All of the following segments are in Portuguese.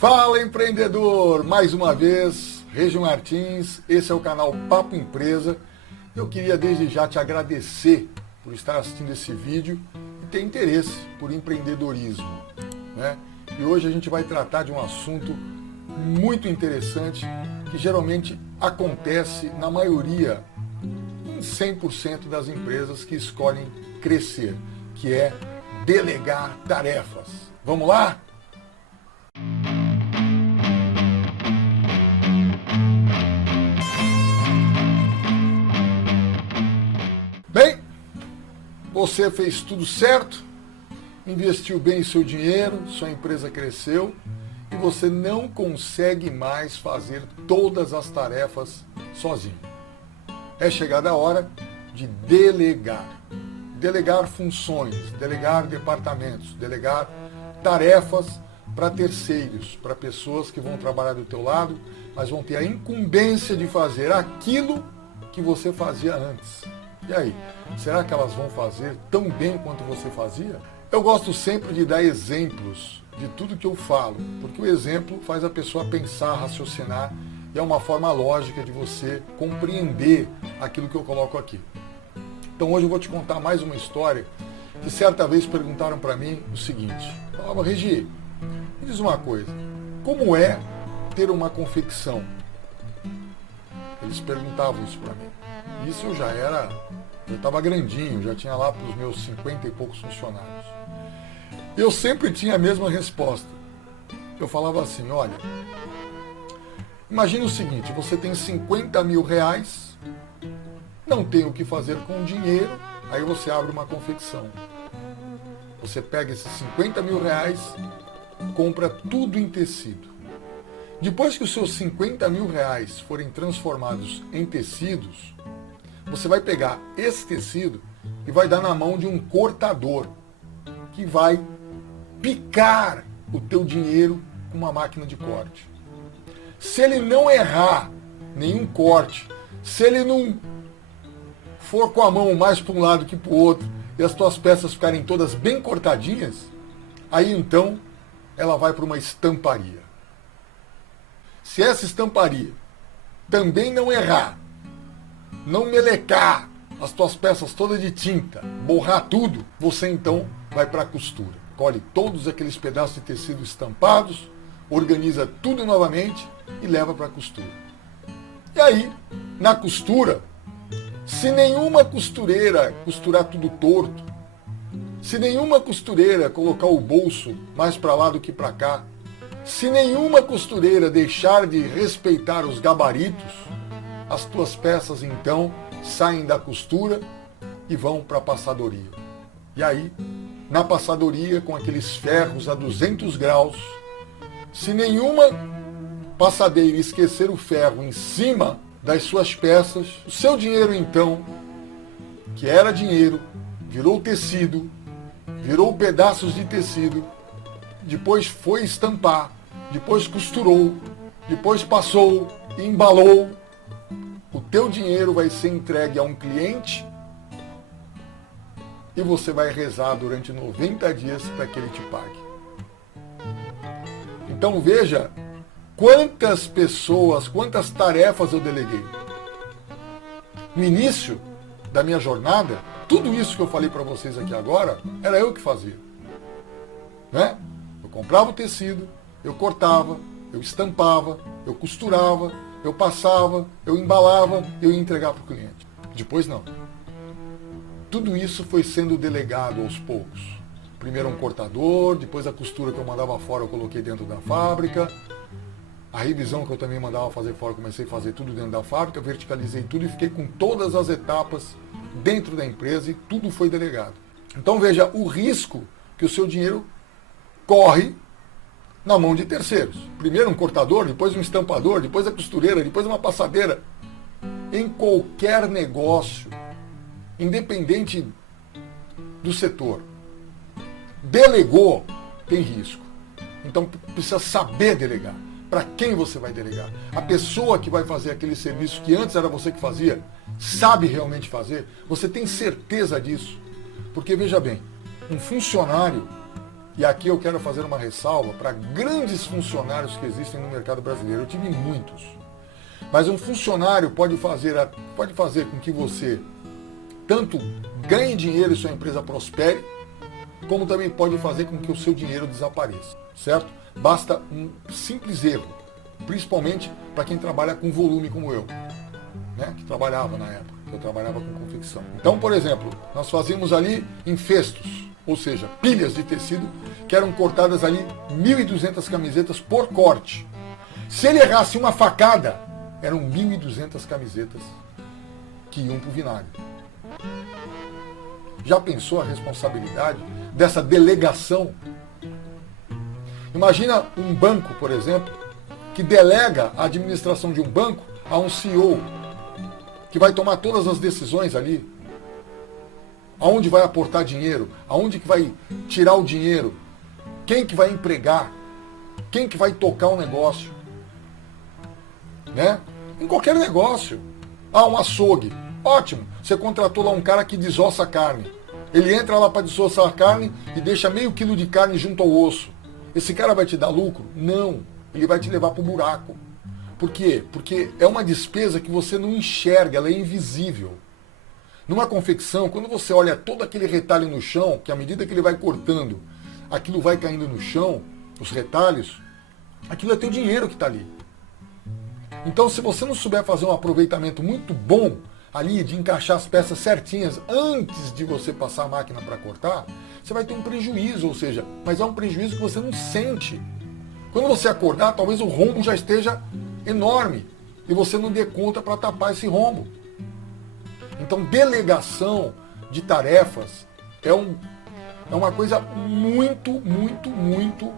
Fala, empreendedor! Mais uma vez, Régio Martins, esse é o canal Papo Empresa. Eu queria desde já te agradecer por estar assistindo esse vídeo e ter interesse por empreendedorismo, né? E hoje a gente vai tratar de um assunto muito interessante que geralmente acontece na maioria, em 100% das empresas que escolhem crescer, que é delegar tarefas. Vamos lá? Bem, você fez tudo certo, investiu bem seu dinheiro, sua empresa cresceu e você não consegue mais fazer todas as tarefas sozinho. É chegada a hora de delegar. Delegar funções, delegar departamentos, delegar tarefas para terceiros, para pessoas que vão trabalhar do teu lado, mas vão ter a incumbência de fazer aquilo que você fazia antes. E aí, será que elas vão fazer tão bem quanto você fazia? Eu gosto sempre de dar exemplos de tudo que eu falo, porque o exemplo faz a pessoa pensar, raciocinar, e é uma forma lógica de você compreender aquilo que eu coloco aqui. Então hoje eu vou te contar mais uma história que certa vez perguntaram para mim o seguinte: falavam, Regi, me diz uma coisa, como é ter uma confecção? Eles perguntavam isso para mim. Isso eu já estava grandinho, já tinha lá para os meus 50 e poucos funcionários. Eu sempre tinha a mesma resposta. Eu falava assim, olha, imagine o seguinte, você tem 50 mil reais, não tem o que fazer com o dinheiro, aí você abre uma confecção. Você pega esses 50 mil reais, compra tudo em tecido. Depois que os seus 50 mil reais forem transformados em tecidos, você vai pegar esse tecido e vai dar na mão de um cortador que vai picar o teu dinheiro com uma máquina de corte. Se ele não errar nenhum corte, se ele não for com a mão mais para um lado que para o outro e as tuas peças ficarem todas bem cortadinhas, aí então ela vai para uma estamparia. Se essa estamparia também não errar, não melecar as tuas peças todas de tinta, borrar tudo, você então vai para a costura. Colhe todos aqueles pedaços de tecido estampados, organiza tudo novamente e leva para a costura. E aí, na costura, se nenhuma costureira costurar tudo torto, se nenhuma costureira colocar o bolso mais para lá do que para cá, se nenhuma costureira deixar de respeitar os gabaritos, as tuas peças então saem da costura e vão para a passadoria. E aí, na passadoria, com aqueles ferros a 200 graus, se nenhuma passadeira esquecer o ferro em cima das suas peças, o seu dinheiro então, que era dinheiro, virou tecido, virou pedaços de tecido, depois foi estampar, depois costurou, depois passou, embalou. O teu dinheiro vai ser entregue a um cliente e você vai rezar durante 90 dias para que ele te pague. Então veja quantas pessoas, quantas tarefas eu deleguei. No início da minha jornada, tudo isso que eu falei para vocês aqui agora, era eu que fazia, né? Eu comprava o tecido, eu cortava, eu estampava, eu costurava, eu passava, eu embalava, eu ia entregar para o cliente. Depois não. Tudo isso foi sendo delegado aos poucos. Primeiro um cortador, depois a costura que eu mandava fora eu coloquei dentro da fábrica. A revisão que eu também mandava fazer fora, comecei a fazer tudo dentro da fábrica, verticalizei tudo e fiquei com todas as etapas dentro da empresa e tudo foi delegado. Então veja o risco que o seu dinheiro corre na mão de terceiros. Primeiro um cortador, depois um estampador, depois a costureira, depois uma passadeira. Em qualquer negócio, independente do setor, delegou, tem risco. Então precisa saber delegar. Para quem você vai delegar? A pessoa que vai fazer aquele serviço que antes era você que fazia, sabe realmente fazer? Você tem certeza disso? Porque veja bem, um funcionário E aqui eu quero fazer uma ressalva para grandes funcionários que existem no mercado brasileiro. Eu tive muitos. Mas um funcionário pode fazer com que você tanto ganhe dinheiro e sua empresa prospere, como também pode fazer com que o seu dinheiro desapareça, certo? Basta um simples erro, principalmente para quem trabalha com volume como eu, né? Que trabalhava na época, eu trabalhava com confecção. Então, por exemplo, nós fazíamos ali infestos, ou seja, pilhas de tecido que eram cortadas ali 1.200 camisetas por corte. Se ele errasse uma facada, eram 1.200 camisetas que iam para o vinagre. Já pensou a responsabilidade dessa delegação? Imagina um banco, por exemplo, que delega a administração de um banco a um CEO, que vai tomar todas as decisões ali. Aonde vai aportar dinheiro, aonde que vai tirar o dinheiro, quem que vai empregar, quem que vai tocar o negócio, né? Em qualquer negócio. Um açougue, ótimo, você contratou lá um cara que desossa a carne, ele entra lá para desossar a carne e deixa meio quilo de carne junto ao osso. Esse cara vai te dar lucro? Não, ele vai te levar para o buraco. Por quê? Porque é uma despesa que você não enxerga, ela é invisível. Numa confecção, quando você olha todo aquele retalho no chão, que à medida que ele vai cortando, aquilo vai caindo no chão, os retalhos, aquilo é teu dinheiro que está ali. Então, se você não souber fazer um aproveitamento muito bom ali, de encaixar as peças certinhas antes de você passar a máquina para cortar, você vai ter um prejuízo, ou seja, mas é um prejuízo que você não sente. Quando você acordar, talvez o rombo já esteja enorme e você não dê conta para tapar esse rombo. Então, delegação de tarefas é uma coisa muito, muito, muito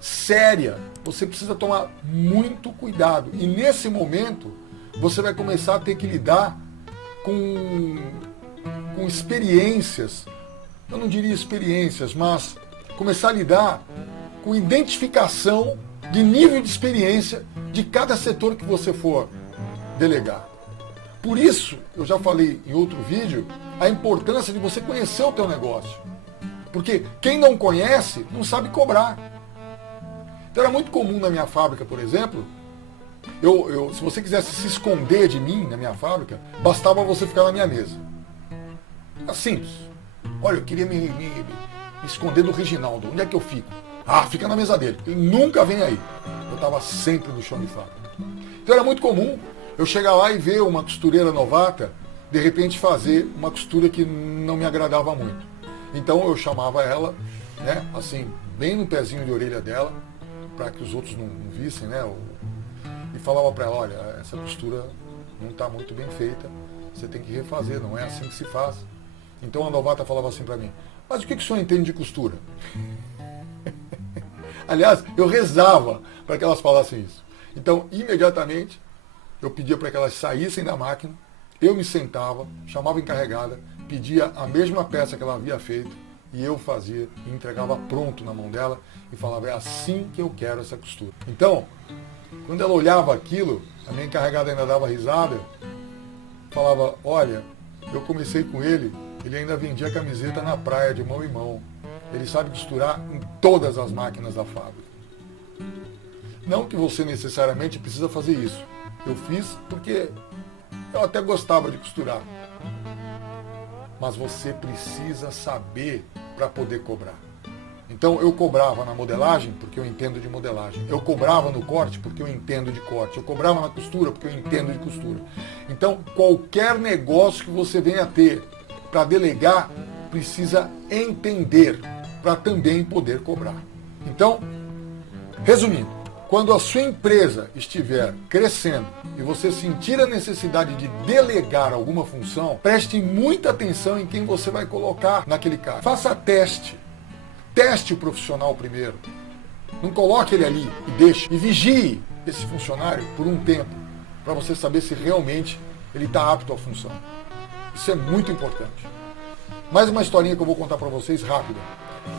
séria. Você precisa tomar muito cuidado. E nesse momento, você vai começar a ter que lidar com experiências. Eu não diria experiências, mas começar a lidar com identificação de nível de experiência de cada setor que você for delegar. Por isso, eu já falei em outro vídeo, a importância de você conhecer o teu negócio. Porque quem não conhece, não sabe cobrar. Então era muito comum na minha fábrica, por exemplo, se você quisesse se esconder de mim na minha fábrica, bastava você ficar na minha mesa. É simples. Olha, eu queria me esconder do Reginaldo. Onde é que eu fico? Fica na mesa dele. Ele nunca vem aí. Eu estava sempre no chão de fábrica. Então era muito comum eu chegar lá e ver uma costureira novata, de repente fazer uma costura que não me agradava muito. Então eu chamava ela, né, assim, bem no pezinho de orelha dela, para que os outros não vissem, né, e falava para ela, olha, essa costura não está muito bem feita, você tem que refazer, não é assim que se faz. Então a novata falava assim para mim, mas o que o senhor entende de costura? Aliás, eu rezava para que elas falassem isso. Então, imediatamente, eu pedia para que elas saíssem da máquina, eu me sentava, chamava a encarregada, pedia a mesma peça que ela havia feito, e eu fazia e entregava pronto na mão dela e falava, é assim que eu quero essa costura. Então, quando ela olhava aquilo, a minha encarregada ainda dava risada, falava, olha, eu comecei com ele ainda vendia camiseta na praia de mão em mão. Ele sabe costurar em todas as máquinas da fábrica. Não que você necessariamente precisa fazer isso. Eu fiz porque eu até gostava de costurar. Mas você precisa saber para poder cobrar. Então eu cobrava na modelagem porque eu entendo de modelagem. Eu cobrava no corte porque eu entendo de corte. Eu cobrava na costura porque eu entendo de costura. Então qualquer negócio que você venha ter para delegar, precisa entender para também poder cobrar. Então, resumindo, quando a sua empresa estiver crescendo e você sentir a necessidade de delegar alguma função, preste muita atenção em quem você vai colocar naquele cara. Faça teste. Teste o profissional primeiro. Não coloque ele ali e deixe. E vigie esse funcionário por um tempo, para você saber se realmente ele está apto à função. Isso é muito importante. Mais uma historinha que eu vou contar para vocês rápida.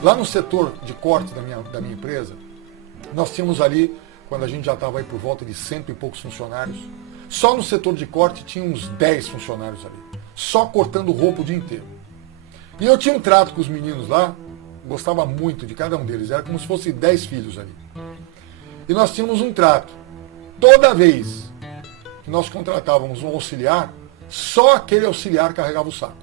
Lá no setor de cortes da minha empresa, nós tínhamos ali, quando a gente já estava aí por volta de 100 e poucos funcionários, só no setor de corte tinha uns 10 funcionários ali, só cortando roupa o dia inteiro. E eu tinha um trato com os meninos lá, gostava muito de cada um deles, era como se fosse 10 filhos ali. E nós tínhamos um trato. Toda vez que nós contratávamos um auxiliar, só aquele auxiliar carregava o saco.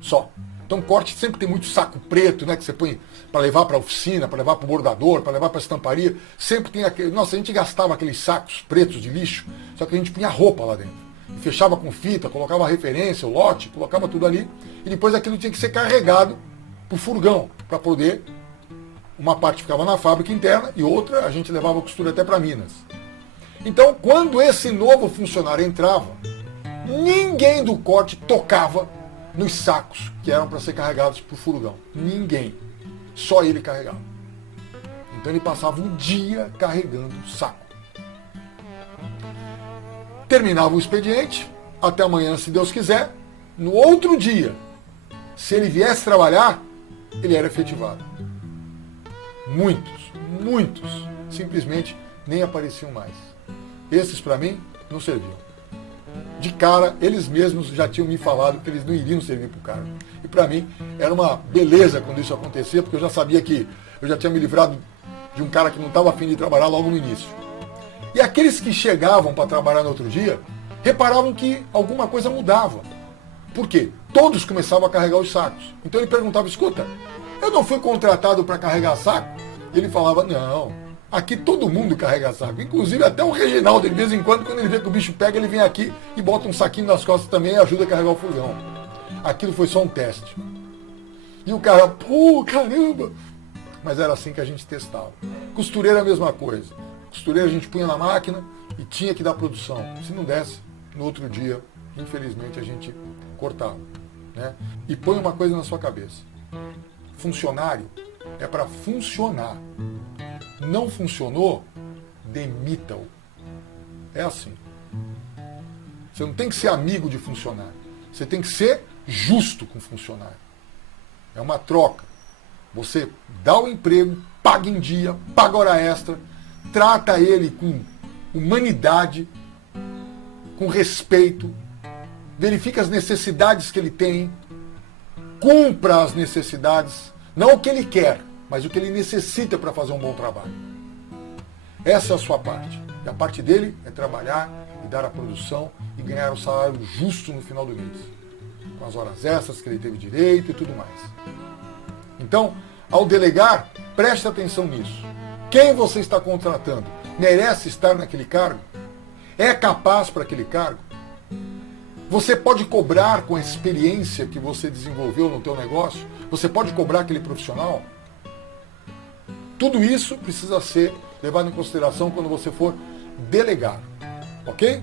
Só. Então corte sempre tem muito saco preto, né, que você põe para levar para a oficina, para levar para o bordador, para levar para a estamparia. Sempre tem aquele... Nossa, a gente gastava aqueles sacos pretos de lixo, só que a gente punha roupa lá dentro. Fechava com fita, colocava a referência, o lote, colocava tudo ali. E depois aquilo tinha que ser carregado para o furgão, para poder... Uma parte ficava na fábrica interna e outra a gente levava a costura até para Minas. Então, quando esse novo funcionário entrava, ninguém do corte tocava nos sacos que eram para ser carregados para o furgão. Ninguém. Só ele carregava. Então ele passava um dia carregando o saco. Terminava o expediente, até amanhã, se Deus quiser. No outro dia, se ele viesse trabalhar, ele era efetivado. Muitos, simplesmente nem apareciam mais. Esses, para mim, não serviam. De cara, eles mesmos já tinham me falado que eles não iriam servir para o cargo. E para mim, era uma beleza quando isso acontecia, porque eu já sabia que eu já tinha me livrado de um cara que não estava afim de trabalhar logo no início. E aqueles que chegavam para trabalhar no outro dia, reparavam que alguma coisa mudava. Por quê? Todos começavam a carregar os sacos. Então ele perguntava, escuta, eu não fui contratado para carregar saco? Ele falava, não, aqui todo mundo carrega saco. Inclusive até o Reginaldo, de vez em quando ele vê que o bicho pega, ele vem aqui e bota um saquinho nas costas também e ajuda a carregar o furgão. Aquilo foi só um teste. E o cara, pô, caramba! Mas era assim que a gente testava. Costureira a mesma coisa. Costureira a gente punha na máquina e tinha que dar produção. Se não desse, no outro dia, infelizmente, a gente cortava. Né? E põe uma coisa na sua cabeça. Funcionário é para funcionar. Não funcionou, demita-o. É assim. Você não tem que ser amigo de funcionário. Você tem que ser justo com o funcionário. É uma troca. Você dá o emprego, paga em dia, paga hora extra, trata ele com humanidade, com respeito, verifica as necessidades que ele tem, cumpra as necessidades, não o que ele quer, mas o que ele necessita para fazer um bom trabalho. Essa é a sua parte. E a parte dele é trabalhar e dar a produção e ganhar o salário justo no final do mês, com as horas extras que ele teve direito e tudo mais. Então, ao delegar, preste atenção nisso. Quem você está contratando merece estar naquele cargo? É capaz para aquele cargo? Você pode cobrar com a experiência que você desenvolveu no teu negócio? Você pode cobrar aquele profissional? Tudo isso precisa ser levado em consideração quando você for delegar. Ok?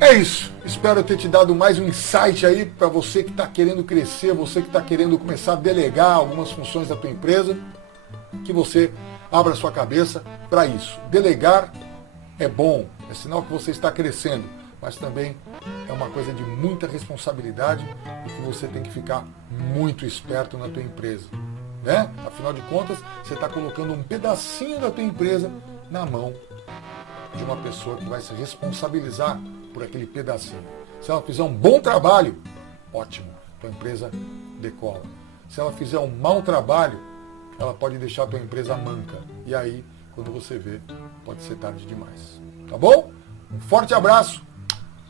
É isso. Espero ter te dado mais um insight aí para você que está querendo crescer, você que está querendo começar a delegar algumas funções da tua empresa, que você abra sua cabeça para isso. Delegar é bom, é sinal que você está crescendo, mas também é uma coisa de muita responsabilidade e que você tem que ficar muito esperto na tua empresa. Né? Afinal de contas, você está colocando um pedacinho da tua empresa na mão de uma pessoa que vai se responsabilizar por aquele pedacinho. Se ela fizer um bom trabalho, ótimo, tua empresa decola. Se ela fizer um mau trabalho, ela pode deixar a tua empresa manca. E aí, quando você vê, pode ser tarde demais. Tá bom? Um forte abraço,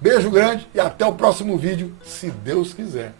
beijo grande e até o próximo vídeo, se Deus quiser.